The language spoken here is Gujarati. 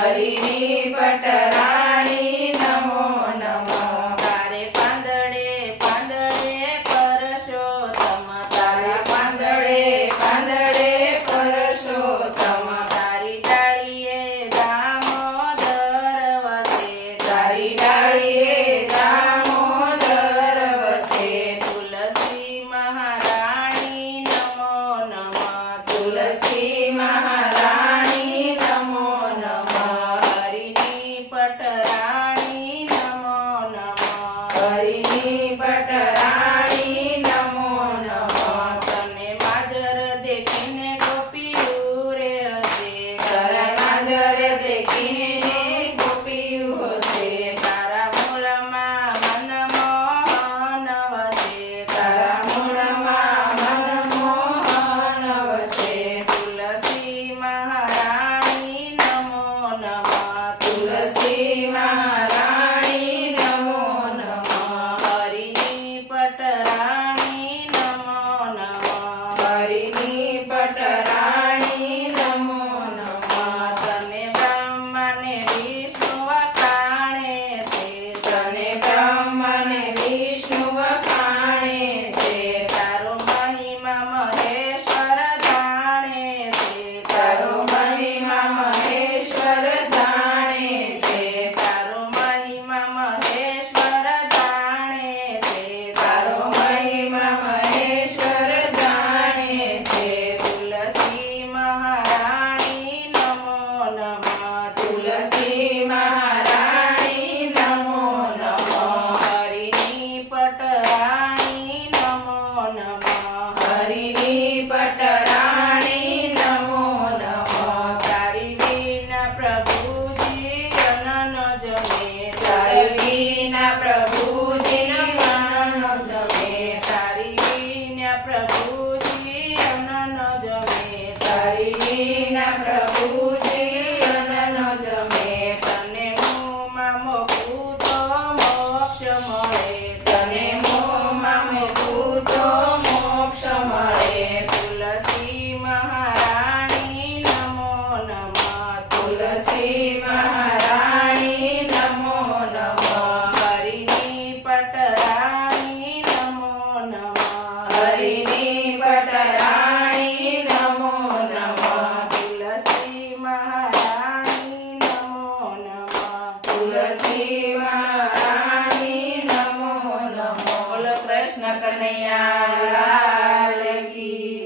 હરિની પટરાણી નમો નમઃ તારે પાંદડે પાંદડે પરસોત્તમ તારા પાંદડે પાંદડે પરસોત્તમ તારી ડાળીએ દામોદર વસે તારી ડાળીએ દામોદર વસે તુલસી મહારાણી નમો નમઃ તુલસી મહારાણી નમો નમઃ હરિની પટરાણી નમો નમઃ હરિની પટરાણી નમો નમઃ તને માજર દેખીને ગોપીયું રે હસે તારા નજર દેખીને ગોપીયું હસે તારા મૂળમાં મનમોહન વસે તારા મૂળમાં મનમોહન વસે તુલસી મહારાણી નમો નમઃ તુલસી મહારાણી નમો નમઃ હરિની પટરાણી નમો નમઃ હરિની પટરાણી નમો નમઃ તને બ્રહ્મને વિષ્ણુ વખાણે છે તને બ્રહ્મને વિષ્ણુ વખાણે છે તારો મહિમા મહેશ્વર જાણે છે તારો મહિમા મહેશ્વર જાણે છે તારો મહિમા મહેશ્વર જાણે છે તારો મહિમા મહેશ્વર જાણે છે તુલસી મહારાણી નમો નમઃ તુલસી મહારાણી નમો નમઃ હરિની પટરાણી નમો નમઃ હરિની પટરાણી નમો નમઃ તારી વિના પ્રભુજી અનન જમે તારી વિના પ્રભુજી અનન જમે તારી વિના પ્રભુજી અનન જમે તારી વિના પ્રભુજી અનન જમે તને મોમાં મોકું તો મોક્ષ મળે તને મોહમાં મૂકું તો મોક્ષ મળે તુલસી મહારાણી નમો નમઃ તુલસી મહારાણી નમો નમઃ હરિની પટરાણી નમો નમઃ હરિની પટરાણી નમો નમઃ તુલસી મહારાણી નમો નમઃ તુલસી મહારાણી નમો નમઃ બોલો કૃષ્ણ કનૈયા